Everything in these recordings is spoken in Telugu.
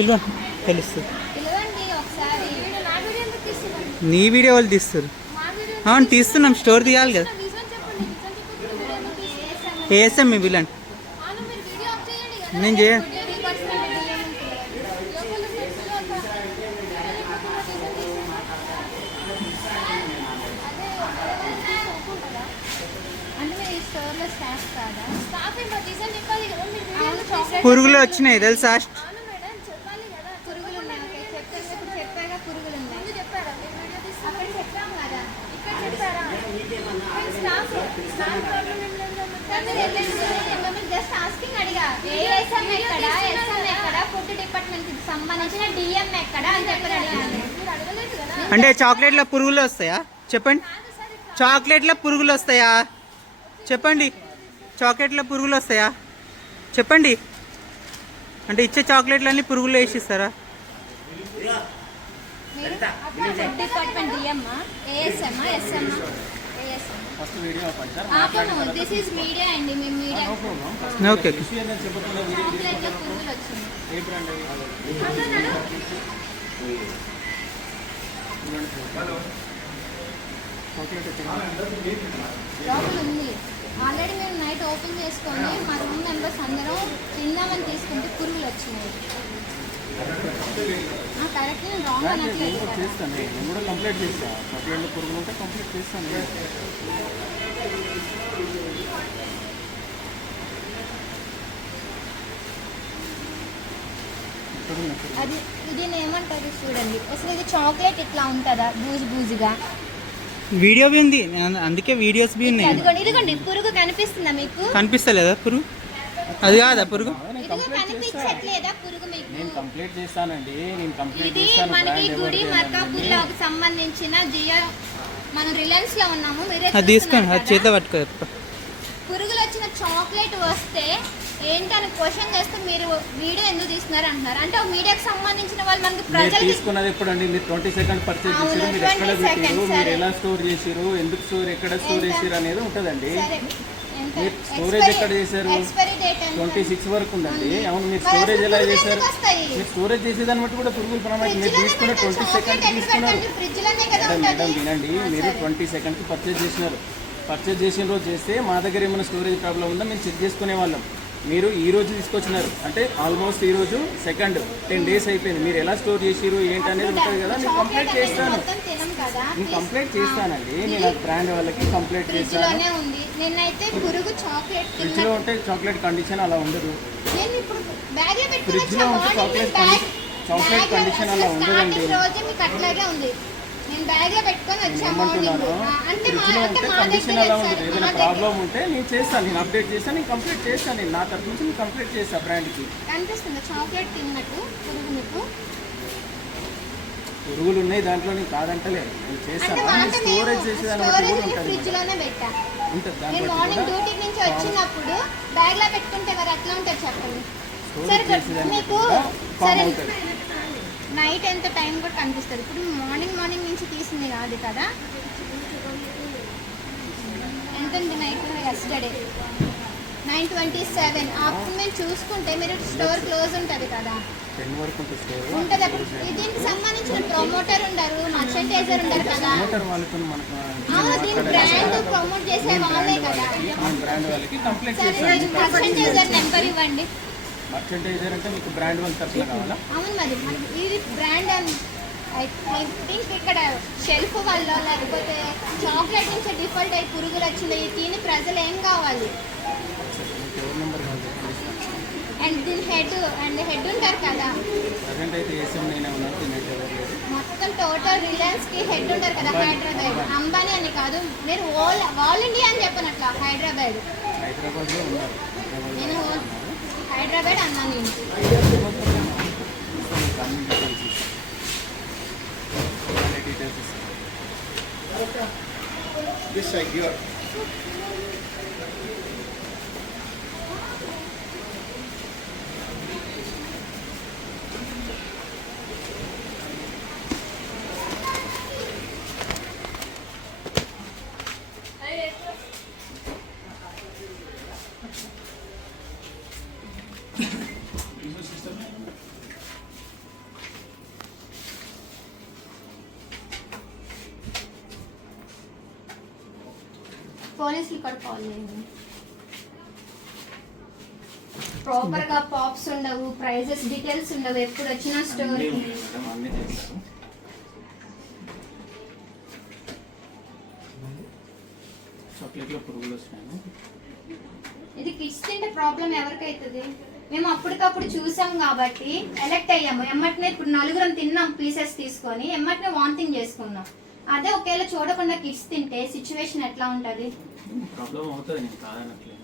పిలవండి తెలుస్తుంది నా వీడియో వాళ్ళు తీస్తారు అవును తీస్తున్నాం స్టోర్ తీయాలి కదా? ఏఎస్ఎం మీ కదా నేను చేయ వీడియో రికార్డ్స్ లోపల పురుగులు ఉన్నాయి ముందు చెప్పారా? మీరు వీడియో తీసి అక్కడ చెప్పాం కదా. ఇక్కడ చెప్పారా? కానీ స్టాఫ్ స్టాఫ్ ప్రాబ్లం ఏం లేదు జస్ట్ ఆస్కింగ్ అడిగా. ఏఎస్ఎం ఎక్కడ? ఎస్ఎం ఎక్కడ? ఫుడ్ డిపార్ట్మెంట్కి సంబంధించిన డిఎం ఎక్కడ అని చెప్పి అడిగాను మీరు అడగలేదు కదా. అంటే చాక్లెట్లో పురుగులు వస్తాయా? చెప్పండి. చాక్లెట్లో పురుగులు వస్తాయా? చెప్పండి. చాక్లెట్లో పురుగులు వస్తాయా? చెప్పండి. అంటే ఇచ్చే చాక్లెట్లన్నీ పురుగులు వేసిస్తారా? ఫుడ్ డిపార్ట్మెంట్ దిస్ మీడియా అండి మేము మీడియా ఓకే వచ్చింది లోపల ఉంది. ఆల్రెడీ మేము నైట్ ఓపెన్ చేసుకొని మా రూమ్ మెంబర్స్ అందరం తిందామని తీసుకుంటే పురుగులు వచ్చినాయి. చేస్తాను నేను కూడా కంప్లీట్ చేస్తాను చాక్లెట్లో పురుగులు ఉంటే కంప్లీట్ చేస్తాను ఇక్కడ ఉన్నాయి పురుగులు. అది ఇది ఏమంటారు చూడండి. అసలు ఇది చాక్లెట్ ఇట్లా ఉంటుందా? బూజు బూజుగా? వీడియో బి ఉంది. అందుకే వీడియోస్ బి ఉన్నాయి. అదిగోండి ఇదిగోండి పురుగు కనిపిస్తుందా మీకు? కనిపిస్తలేదా పురుగు? అది కాదా పురుగు? నేను కంప్లీట్ చేస్తా కనిపించట్లేదా పురుగు మీకు? నేను కంప్లీట్ చేస్తానండి. నేను కంప్లీట్ ఇది మనకి గుడి ఎవరిది మర్కాపూర్ అనేది. లో సంబంధించిన జియో మనం రిలయన్స్లో ఉన్నాము. మీరే అది తీసుకోండి. అది చేత. పట్టుకో. పురుగులు వచ్చిన చాక్లెట్ వస్తే ఏంటని క్వశ్చన్ చేస్తే మీరు వీడియో ఎందుకు తీస్తున్నారు అంటున్నారు? అంటే మీడియాకి సంబంధించిన వాళ్ళు మనకి మీరు ప్రజలకి తీసుకున్నది ఎప్పుడండి? మీరు ట్వంటీ సెకండ్ పర్చేజ్ చేసారు మీరు ఎక్కడ 20 పెట్టారు మీరు. ఎలా స్టోర్ చేసారు ఎందుకు స్టోర్ ఎక్కడ స్టోర్? చేసారు అనేది ఉంటుందండి. మీరు storage ఎక్కడ చేశారు? ఎక్స్పైరీ డేట్ ఎంత ట్వంటీ సిక్స్ వరకు ఉందండి. ఉంది. అవును మీరు స్టోరేజ్ ఎలా చేశారు? మీరు స్టోరేజ్ చేసేదాన్ని బట్టి కూడా పురుగులు ప్రమాదం మీరు తీసుకున్న ట్వంటీ సెకండ్ తీసుకున్నారు. మేడం వినండి. మీరు. ట్వంటీ సెకండ్కి పర్చేజ్ చేసినారు. పర్చేజ్ చేసిన రోజు చేస్తే మా దగ్గర ఏమైనా స్టోరేజ్ ప్రాబ్లం ఉందా? మేము చెక్ చేసుకునే వాళ్ళం. మీరు ఈ రోజు తీసుకొచ్చినారు. అంటే ఆల్మోస్ట్ ఈ రోజు సెకండ్ టెన్ డేస్ అయిపోయింది. మీరు ఎలా స్టోర్ చేసిరు ఏంటి అనేది ఉంటుంది కదా. నేను కంప్లీట్ చేస్తాను. నేను కంప్లీట్ చేస్తానండి. నేను ఆ బ్రాండ్ వాళ్ళకి కంప్లీట్ చేస్తాను. లోనే ఉంది. నేనైతే పురుగు చాక్లెట్ ఫ్రిడ్జ్ తిన్నా లో ఉంటే చాక్లెట్ కండిషన్ అలా ఉండదు. నేను ఇప్పుడు బ్యాగ్లో పెట్టుకుని ఫ్రిడ్జ్లో ఉంటే చాక్లెట్ చాక్లెట్ కండిషన్ అలా ఉండదండి. బ్యాగ్ పెట్టుకొని వచ్చా మార్నింగ్ ఏమంటున్నాను అంటే ఉంటే కండిషన్ ఏదైనా. ప్రాబ్లం నేను చేస్తాను నేను అప్డేట్ చేస్తాను నేను కంప్లీట్ చేస్తాను నేను నా తరఫు నుంచి నేను కంప్లీట్ చేస్తాను బ్రాండ్కి కనిపిస్తుంది చాక్లెట్ తిన్నట్టు పురుగు మీకు? పురుగులు ఉన్నాయి దాంట్లో నేను కాదంటలేదు నేను చేస్తాను. స్టోరేజ్ చేసేదాన్ని బట్టి కూడా ఉంటుంది ఉంటుంది మార్నింగ్ డ్యూటీ నుంచి వచ్చినప్పుడు పెట్టుకుంటే మరి ఎట్లా ఉంటుంది చెప్పండి? స్టోరేజ్ సరే చేసేదాన్ని మీకు నైట్ ఎంత టైం కూడా కనిపిస్తుంది? ఇప్పుడు మార్నింగ్ మార్నింగ్ నుంచి తీసింది కాదు కదా? ఎంత ఉంది night yesterday nine twenty seven afternoon చూసుకుంటే మీరు స్టోర్ క్లోజ్ ఉంటుంది కదా? ఉంటుంది అప్పుడు దీనికి సంబంధించిన ప్రమోటర్ ఉండరు మర్చెంటైజర్ ఉండరు కదా? అవును దీని బ్రాండ్ ప్రమోట్ చేసే వాళ్ళే కదా? సరే మర్చెంటైజర్ నెంబర్ ఇవ్వండి. మర్చెంటైజర్ అంటే మీకు బ్రాండ్ అవును మరి ఇది బ్రాండ్ థింక్ ఇక్కడ షెల్ఫ్ వల్ల లేకపోతే చాక్లెట్ నుంచి డిఫాల్ట్ అయ్యి పురుగులు వచ్చినాయి. దీని ప్రజలు ఏం కావాలి? అండ్ దీని హెడ్ అండ్ హెడ్ ఉంటారు కదా. మొత్తం టోటల్ రిలయన్స్కి హెడ్ ఉంటారు కదా హైదరాబాద్ అంబానీ అని కాదు మీరు ఆల్ ఆల్ ఇండియా అని చెప్పనట్ల హైదరాబాద్ హైదరాబాద్లో ఉన్నారు. ఎవరు నేను హైదరాబాద్ అన్నా నేను. Deixa aqui, ó. పోలీసులు కూడా కాల్ చేయండి. ప్రాపర్గా పాప్స్ ఉండవు ప్రైజెస్ డీటెయిల్స్ ఉండవు ఎప్పుడు వచ్చిన స్టోర్ చాక్లెట్లో పురుగులు ఇది కిడ్స్ తింటే ప్రాబ్లం ఎవరికైతుంది? మేము అప్పటికప్పుడు చూసాం కాబట్టి ఎలెక్ట్ అయ్యాము. ఎమ్మటనే ఇప్పుడు నలుగురం తిన్నాం పీసెస్ తీసుకొని ఎమ్మటనే వాంతింగ్ చేసుకున్నాం. అదే ఒకవేళ చూడకుండా కిడ్స్ తింటే సిచ్యువేషన్ ఎట్లా ఉంటుంది? ప్రాబ్లం అవుతుంది నేను కాదనట్లేదు.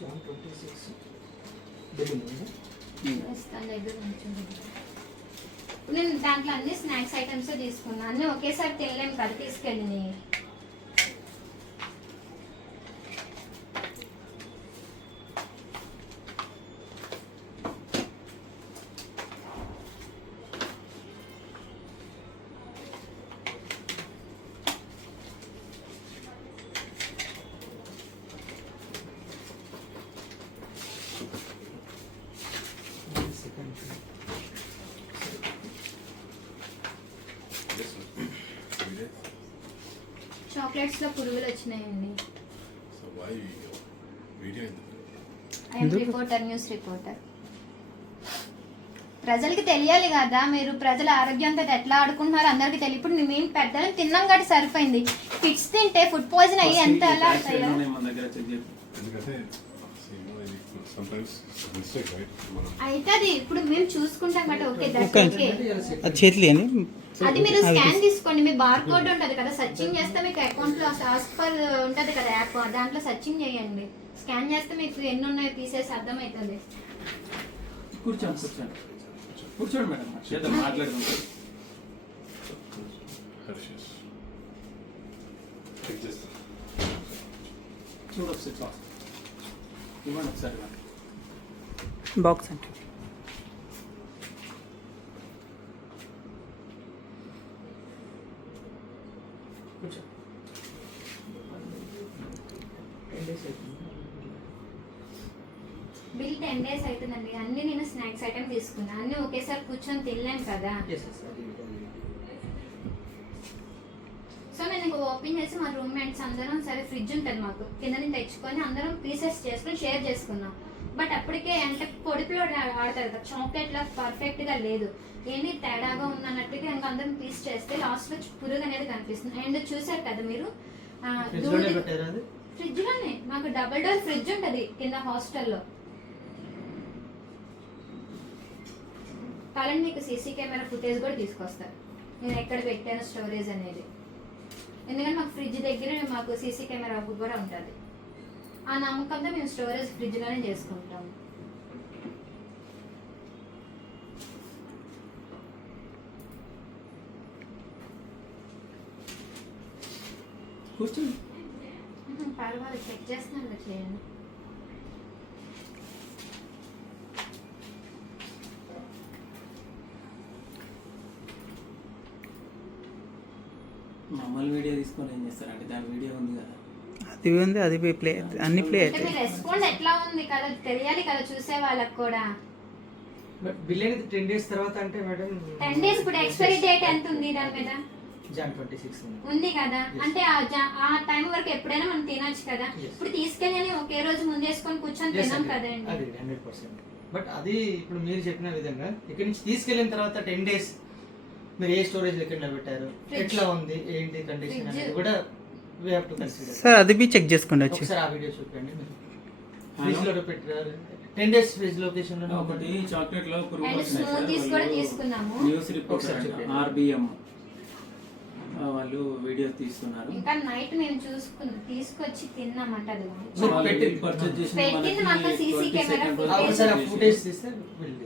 జాన్ ట్వంటీ సిక్స్ బిల్డింగ్ తన దగ్గర ఉంచండి. ఇప్పుడు నేను దాంట్లో అన్ని స్నాక్స్ ఐటమ్స్ తీసుకున్నాను అన్నీ ఒకేసారి తినలేము కదా తీసుకెళ్ళి సెకండ్ పురుగులు వచ్చినాయండి. ఐఎమ్ రిపోర్టర్ న్యూస్ రిపోర్టర్ ప్రజలకి తెలియాలి కదా మీరు ప్రజల ఆరోగ్యంతో ఎట్లా ఆడుకుంటున్నారో అందరికీ తెలియదు ఇప్పుడు మేము పెద్దలు తిన్నాం కాబట్టి సరిపోయింది. కిడ్స్ తింటే ఫుడ్ పాయిజన్ అయ్యి ఎంత ఎలా అవుతాయో? అవుతుంది ఇప్పుడు మేము చూసుకుంటాం ఓకే దట్స్. ఓకే. అది చేతులు అని అది మీరు స్కాన్ తీసుకోండి. మీ బార్ కోడ్ ఉంటది కదా సర్చింగ్ చేస్తే మీకు అకౌంట్లో ఆస్క్ ఫర్ ఉంటది కదా యాప్ దాంట్లో సర్చింగ్ చేయండి. స్కాన్ చేస్తే మీకు ఎన్ని ఉన్నాయి పీసెస్ అర్థమవుతుంది. కూర్చోండి కూర్చోండి. కూర్చోండి మేడం. చేద్దాం మాట్లాడుకుంటాం హెర్షియస్ చెక్ చేస్తాం చూడు ఒకసారి చాక్ ఇవ్వండి ఒకసారి ఇవ్వండి. బాక్స్ అంటే బిల్ టెన్ డేస్ అవుతుందండి అన్ని నేను స్నాక్స్ ఐటమ్ తీసుకున్నా. అన్ని ఒకేసారి కూర్చొని తినలేను కదా. ఓపెన్ చేసి మా రూమ్మేట్స్ అందరం సరే ఫ్రిడ్జ్ ఉంటుంది మాకు కింద నుంచి తెచ్చుకొని అందరం పీసెస్ చేసుకొని షేర్ చేసుకున్నాం. బట్ అప్పటికే అంటే పొడిపిలో ఆడతారు కదా చాక్లెట్ లా పర్ఫెక్ట్గా లేదు. ఏంటి తేడాగా ఉందన్నట్టుగా ఇంకా అందరం పీస్ చేస్తే లాస్ట్లో పురుగు అనేది కనిపిస్తుంది. అండ్ చూసారు కదా మీరు? ఆ, ఫ్రిడ్జ్లోనే దూది- పెట్టారు అది? ఫ్రిడ్జ్లోనే. మాకు డబుల్ డోర్ ఫ్రిడ్జ్ ఉంటది కింద హాస్టల్లో కావాలంటే మీకు సీసీ కెమెరా ఫుటేజ్ కూడా తీసుకొస్తారు నేను ఎక్కడ పెట్టాను స్టోరేజ్ అనేది. ఎందుకంటే మాకు ఫ్రిడ్జ్ దగ్గర మాకు సీసీ కెమెరా కూడా ఉంటుంది. ఆ నమ్మకంతో మేము స్టోరేజ్ ఫ్రిడ్జ్లోనే చేసుకుంటాం. పర్వాలేదు చెక్ చేస్తున్నాను చేయండి మమ్మల్ని వీడియో తీసుకొని ఏం చేస్తారంటే దాని వీడియో ఉంది కదా. అది ఉంది అది ప్లే అన్ని ప్లే అవుతాయి. రెస్పాండ్ ఎట్లా ఉంది కదా తెలియాలి కదా చూసే వాళ్ళకి కూడా. బట్ బిల్ అనేది టెన్ డేస్ తర్వాత అంటే మేడం టెన్ డేస్ ఇప్పుడు ఎక్స్పైరీ డేట్ ఎంత ఉంది దాని మీద? జాన్ ట్వంటీ సిక్స్ ఉంది కదా. అంటే ఆ టైం వరకు ఎప్పుడైనా మనం తినొచ్చు కదా. ఇప్పుడు తీసుకెళ్ళి ఒకే రోజు ముందేసుకొని కూర్చొని తినాం కదండి అది హండ్రెడ్ పర్సెంట్ బట్ అది ఇప్పుడు మీరు చెప్పిన విధంగా ఇక్కడ నుంచి తీసుకెళ్ళిన తర్వాత టెన్ డేస్ మీరు ఏ స్టోరేజ్ ఎక్కడ పెట్టారు. ఎట్లా ఉంది? ఏంటి కండిషన్. అనేది కూడా we have to consider sir అది బి చెక్ చేసుకోండి వచ్చి. ఒకసారి ఆ వీడియో చూపండి మీరు. ఫ్రిడ్జ్లో పెట్టారు. టెన్ డేస్ ఫ్రిడ్జ్ లొకేషన్లో ఒకటి చాక్లెట్లో పురుగు smoothies కూడా వాళ్ళు తీసుకున్నాము. న్యూస్ చెప్పండి. ఆర్బిఎం. వాళ్ళు వీడియో తీస్తున్నారు. ఇంకా నైట్ మేము చూసుకుని తీసుకొచ్చి తిన్నామంట అది పెట్టింది. మాకు 20 కెమెరా ఫుటేజ్ తీస్తే వీళ్ళు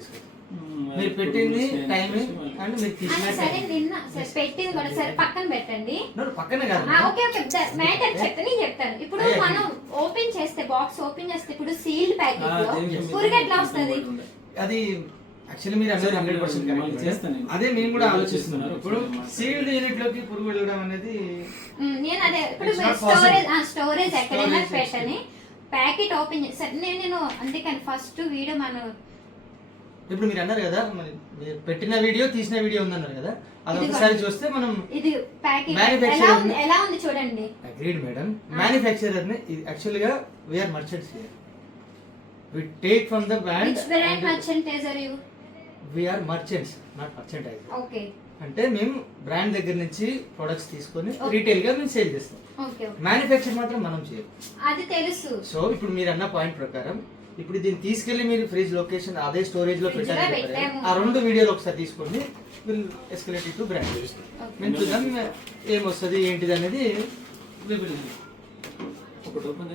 మీరు పెట్టింది వాళ్ళు- అండ్ మీరు తీసిన సరే టైం నిన్న సరే పెట్టింది కూడా సరే పక్కన పెట్టండి. పక్కనే కాదు. ఆ, ఓకే ఓకే మ్యాటర్ చెప్తే నేను చెప్తాను. ఇప్పుడు. మనం ఓపెన్ చేస్తే బాక్స్ ఓపెన్ చేస్తే ఇప్పుడు సీల్డ్ ప్యాకెట్లో పురుగు ఎట్లా వస్తుంది. అది యాక్చువల్లీ మీరు అన్నది హండ్రెడ్ పర్సెంట్ మళ్ళీ చేస్తాను నేను. అదే మేము కూడా మీరు ఆలోచిస్తున్నాం. చేస్తున్నారు. ఇప్పుడు సీల్డ్ యూనిట్లోకి పురుగు వెళ్ళడం అనేది నేను అదే ఇప్పుడు స్టోరేజ్. స్టోరేజ్ ఎక్కడైనా పెట్టని ప్యాకెట్ ఓపెన్ చేసి నేను నేను అందుకని ఫస్ట్ వీడియో మనం ఇప్పుడు మీరు అన్నారు కదా పెట్టిన వీడియో తీసిన వీడియో ఉందన్నారు కదా అది ఒకసారి చూస్తే మనం ఇది Manufacturer ఎలా ఉంది చూడండి. అగ్రీడ్ మేడం మ్యానుఫ్యాక్చరర్ని యాక్చువల్గా we are merchants we take from the which brand brand merchandiser you we are merchants not merchandise okay అంటే మేము బ్రాండ్ దగ్గర నుంచి ప్రొడక్ట్స్ తీసుకొని. రీటైల్గా మేము సేల్ చేస్తాం. మ్యానుఫ్యాక్చర్ మాత్రం మనం చేయం అది తెలుసు. సో ఇప్పుడు మీరు అన్న పాయింట్ ప్రకారం ఇప్పుడు దీన్ని తీసుకెళ్ళి మీరు ఫ్రిడ్జ్ లొకేషన్ అదే స్టోరేజ్లో Fridge లో పెట్టారు చెప్పారు కదా, పెట్టాము. ఆ రెండు వీడియోలు ఒకసారి తీసుకోండి. విల్ ఎస్కలేట్ టు బ్రాండ్ మేము చూద్దాం ఏం వస్తుంది ఏంటిది అనేది ఒకటి ఓపెన్.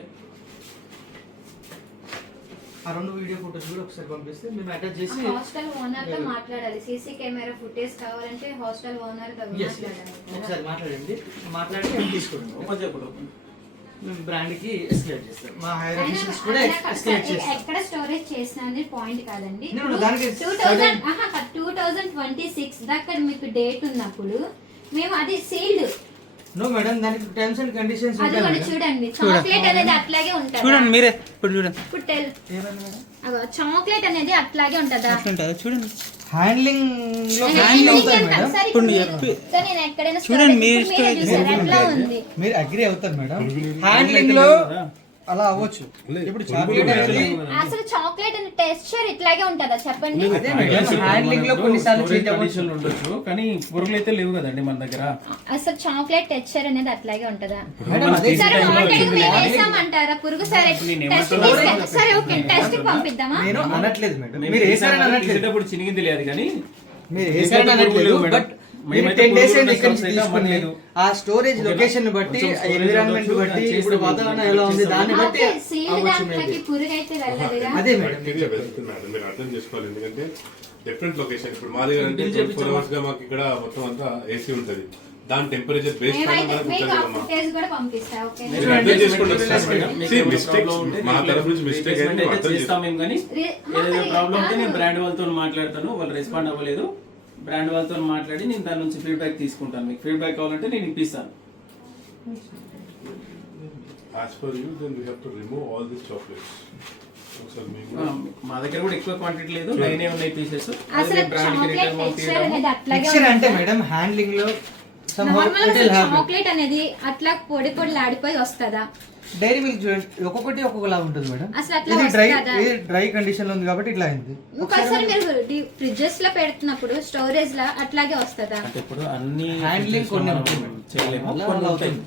ఆ రెండు వీడియో ఫోటోస్ కూడా ఒకసారి పంపిస్తే మేము అటాచ్ చేసి హాస్టల్ ఓనర్తో మాట్లాడాలి. సీసీ కెమెరా ఫుటేజ్ కావాలంటే హాస్టల్ ఓనర్తో. మాట్లాడాలి. ఒకసారి మాట్లాడండి. మాట్లాడి మేము తీసుకోండి. ఓపెన్ బ్రాండ్కి ఎస్కలేట్ చేస్తాం మా హైర్ కూడా అయినా కాదు ఎస్కలేట్ సార్, చేస్తాం ఎక్కడ స్టోరేజ్ చేసిన అనేది పాయింట్ కాదండి. టూ థౌజండ్ ట్వంటీ సిక్స్ దాకా మీకు డేట్ ఉన్నప్పుడు మేము అది సీల్డ్. నో మేడం దానికి టర్మ్స్ అండ్ కండిషన్స్ అది కూడా చూడండి. చాక్లెట్ అనేది అట్లాగే ఉంటుందా? చూడండి మీరే. ఇప్పుడు చూడండి. ఇప్పుడు టెల్ ఏమైంది మేడం చాక్లెట్ అనేది అట్లాగే ఉంటుందా? చూడండి. హ్యాండ్లింగ్ చూడండి, మీరు అగ్రి అవుతారు మేడం. హ్యాండ్లింగ్లో అలా అవ్వచ్చు. ఇప్పుడు అసలు చాక్లెట్ అనే టెక్స్చర్ ఇట్లాగే ఉంటుందా? చెప్పండి. హ్యాండ్లింగ్లో కొన్నిసార్లు చేంజ్ అవ్వచ్చు ఉండొచ్చు కానీ పురుగులు అయితే లేవు కదండి మన దగ్గర. అసలు చాక్లెట్ టెక్స్చర్ అనేది అట్లాగే ఉంటుందా? మేడం అదే సరే వచ్చింది మేము వేసామంటారా? పురుగు సరే నేను టెస్ట్? సరే ఓకే టెస్ట్ పంపిద్దామా? నేను అనట్లేదు మేడం మీరు వేసారని అనట్లేదు. తీసేటప్పుడు చినిగింది లేదు కానీ మీరు వేసారని అనట్లేదు. బట్ టెన్ డేస్ ఇక్కడ తీసుకుని లేదు. ఆ స్టోరేజ్? లొకేషన్ని బట్టి ఎన్విరాన్మెంట్ బట్టి ఇప్పుడు. వాతావరణం ఎలా ఉంది దాన్ని బట్టి అయితే అదే మేడం మీరు అర్థం చేసుకోవాలి. ఎందుకంటే డిఫరెంట్ లొకేషన్ ఇప్పుడు మా దగ్గర అంటే ట్వంటీ ఫోర్. అవర్స్గా మాకు ఇక్కడ మొత్తం అంతా ఏసీ ఉంటది. దాని టెంపరేచర్ బేస్ మా తరఫు నుంచి replacement అయితే అయితే అర్థం చేస్తాం మేము కానీ రే- ఏదైనా మరి ప్రాబ్లం ఉంటే నేను. బ్రాండ్ వాళ్ళతో మాట్లాడతాను వాళ్ళు రెస్పాండ్ అవ్వలేదు. బ్రాండ్ వాళ్ళతో మాట్లాడి నేను దాని నుంచి ఫీడ్బ్యాక్ తీసుకుంటాను. మీకు ఫీడ్బ్యాక్ కావాలంటే నేను ఇప్పిస్తాను. As per you, then we have to remove all these chocolates. ఒకసారి మేము ఆ, మా దగ్గర కూడా ఎక్కువ క్వాంటిటీ లేదు. లైన్ ఉన్నాయి పీసెస్ టెక్స్చర్ అంటే మేడం హ్యాండ్లింగ్లో చాక్లెట్ అనేది అట్లా పొడి పొడి ఆడిపోయి వస్తుందా? డైరీ మిల్క్ చూడండి ఒక్కొక్కటి ఒక్కొక్కలా ఉంటుంది మేడం. ఇది డ్రై? ఇది డ్రై కండిషన్లో ఉంది కాబట్టి ఇట్లా అయింది. ఒకసారి మీరు ఫ్రిడ్జెస్లో పెడుతున్నప్పుడు స్టోరేజ్లో అట్లాగే వస్తుందా? అంటే ఇప్పుడు అన్ని హ్యాండ్లింగ్ కొన్ని. చేయలేము. కొన్ని అవుతుంది.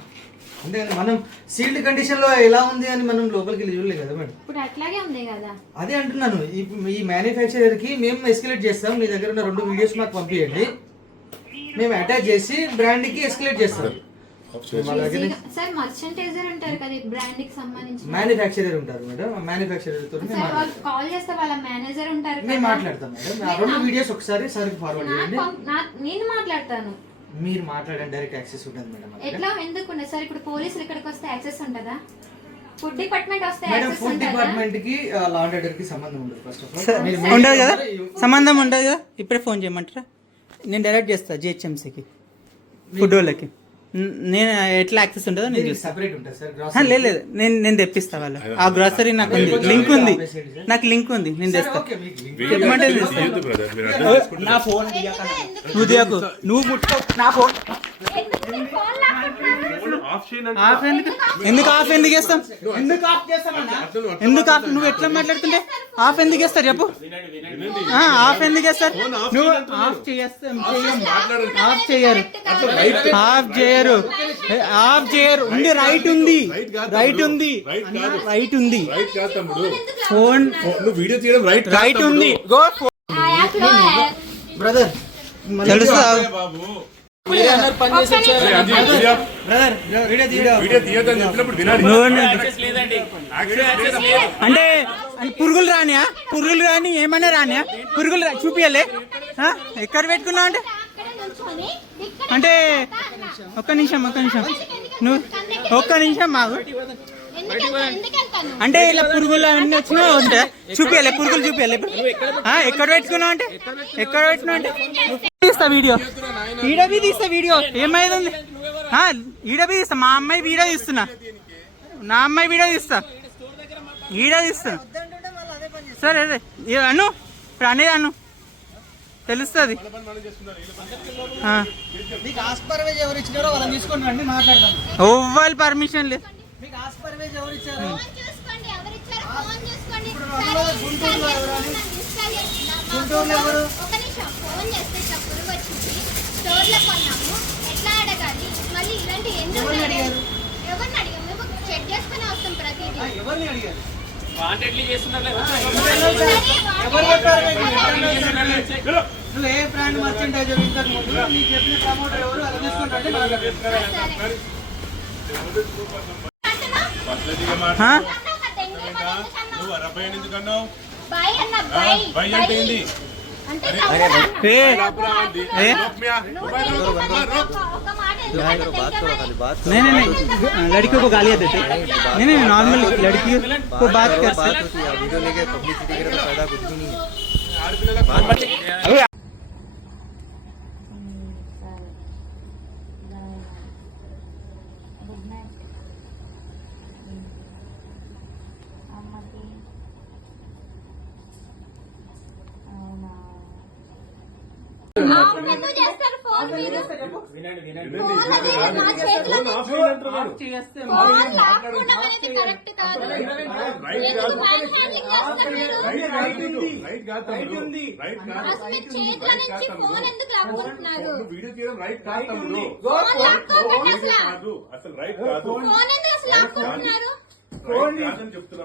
అంతేగాని మనం సీల్డ్ కండిషన్లో ఎలా ఉంది అని మనం లోపలికి వెళ్ళి చూడలేదు కదా మేడం. ఇప్పుడు అట్లాగే ఉంది కదా. అదే అంటున్నాను. ఈ ఈ మ్యానుఫ్యాక్చరర్కి మేము ఎస్కలేట్ చేస్తాం. మీ దగ్గర ఉన్న రెండు వీడియోస్ మాకు పంపించండి మేము అటాచ్ చేసి బ్రాండ్కి ఎస్కలేట్ చేస్తాం. సార్ మర్చెంటైజర్ ఉంటారు కదా బ్రాండ్కి సంబంధించి మ్యానుఫ్యాక్చరర్ ఉంటారు మేడం. మ్యానుఫ్యాక్చరర్తో. కాల్ చేస్తే వాళ్ళ మేనేజర్ ఉంటారు మేము కదా. మాట్లాడతాం మేడం. ఆ రెండు వీడియోస్ ఒకసారి సార్ ఫార్వర్డ్ చేయండి. నేను మాట్లాడతాను. మీరు మాట్లాడండి డైరెక్ట్ యాక్సెస్ ఉంటుంది మేడం. ఎట్లా ఎందుకు ఉండదు? సార్ ఇప్పుడు పోలీసులు ఇక్కడికి వస్తే యాక్సెస్ ఉంటుందా? ఫుడ్ డిపార్ట్మెంట్ వస్తే మేడం ఫుడ్ డిపార్ట్మెంట్కి లా అండ్ ఆర్డర్కి సంబంధం ఉండదు ఫస్ట్ ఆఫ్ ఆల్ ఉండదు కదా? సంబంధం ఉండదు కదా? ఇప్పుడే ఫోన్ చేయమంటారా? నేను డైరెక్ట్ చేస్తా జిహెచ్ఎంసీకి ఫుడ్ వాళ్ళకి నేను ఎట్లా యాక్సెస్ ఉంటుందో నేను సెపరేట్ ఉంటుంది సార్ లేదు లేదు. నేను నేను తెప్పిస్తా వాళ్ళు. ఆ గ్రాసరీ నాకు ఉంది. లింక్ ఉంది. నాకు లింక్ ఉంది. నేను తెస్తా. చెప్పమంటే. నా ఫోన్ నువ్వు నువ్వు ముట్టుకో. నా ఫోన్ ఎందుకు మీరు ఫోన్ లాక్కుంటున్నారు? ఆఫ్ ఎందుకు? ఆఫ్ ఎందుకు చేస్తాం? ఎందుకు ఆఫ్ చేస్తామన్నా ఎందుకు ఆఫ్ నువ్వు ఎట్లా మాట్లాడుతుంటే ఆఫ్ ఎందుకు వేస్తారు చెప్పు. ఆ, ఆఫ్ ఎందుకు వేస్తారు నువ్వు ఆఫ్ చేస్తాం ఆఫ్ చేయరు. ఆఫ్ చేయరు. ఆఫ్ చేయరు. ఉంది రైట్ ఉంది. రైట్ ఉంది. రైట్ ఉంది. ఫోన్ నువ్వు వీడియో తీయడం రైట్ రైట్. ఉంది. బ్రదర్ తెలుసా. బాబు అంటే పురుగులు రానియా? పురుగులు రాని ఏమన్నా రానియా? పురుగులు రా- చూపియలే ఆ? ఎక్కడ పెట్టుకున్నావు అంటే? అక్కడే నిల్చొని ఇక్కడ అంటే ఒక్క నిమిషం ఒక్క నిమిషం. నువ్వు ఒక్క నిమిషం మాకు అంటే ఇలా పురుగులు అన్ని వచ్చినా ఉంటాయి చూపించాలి పురుగులు ఇప్పుడు ఆ, ఎక్కడ పెట్టుకున్నావు అంటే? ఎక్కడ పెట్టుకున్నావు అంటే? తీస్తా వీడియో. ఈడబి తీస్తా వీడియో. ఏమైంది? ఈడబి తీస్తా. మా అమ్మాయి వీడియో తీస్తున్నా. నా అమ్మాయి వీడియో తీస్తా. వీడియో తీస్తున్నా సరే అను ఇప్పుడు అనేది అను తెలుస్తుంది. మీకు ఆస్పర్వేజ్ ఎవరు ఇచ్చినారో వాళ్ళని స్టోర్లో కొన్నాము. ఎట్లా అడగాలి? మళ్ళీ ఇలాంటి ఎందుకు ఎవరిని? అడిగారు? ఎవరిని అడిగాము? మేము చెక్ చేసుకుని వస్తాం ప్రతిదీ. ఆ, ఎవరిని అడిగారు? వాంటెడ్లీ చేస్తున్నారు ఎవరు చెప్పారు? మీకు? నువ్వు ఏ బ్రాండ్ మర్చెండైజర్ ఇంతకు ముందు నీకు చెప్పిన ప్రమోటర్ ఎవరు? మాట్లాడదాం ఆ? నువ్వు అరవై ఎందుకన్నావు బాయ్ అన్న బాయ్. బై అంటే ఏంటి? नहीं नहीं लड़कियों को गालियाँ देते। नहीं नहीं नॉर्मल लड़कियों को बात करते। सकते వీడియో తీయడం రైట్ కాదు. అసలు కాదు. అసలు రైట్ కాదు చెప్తున్నా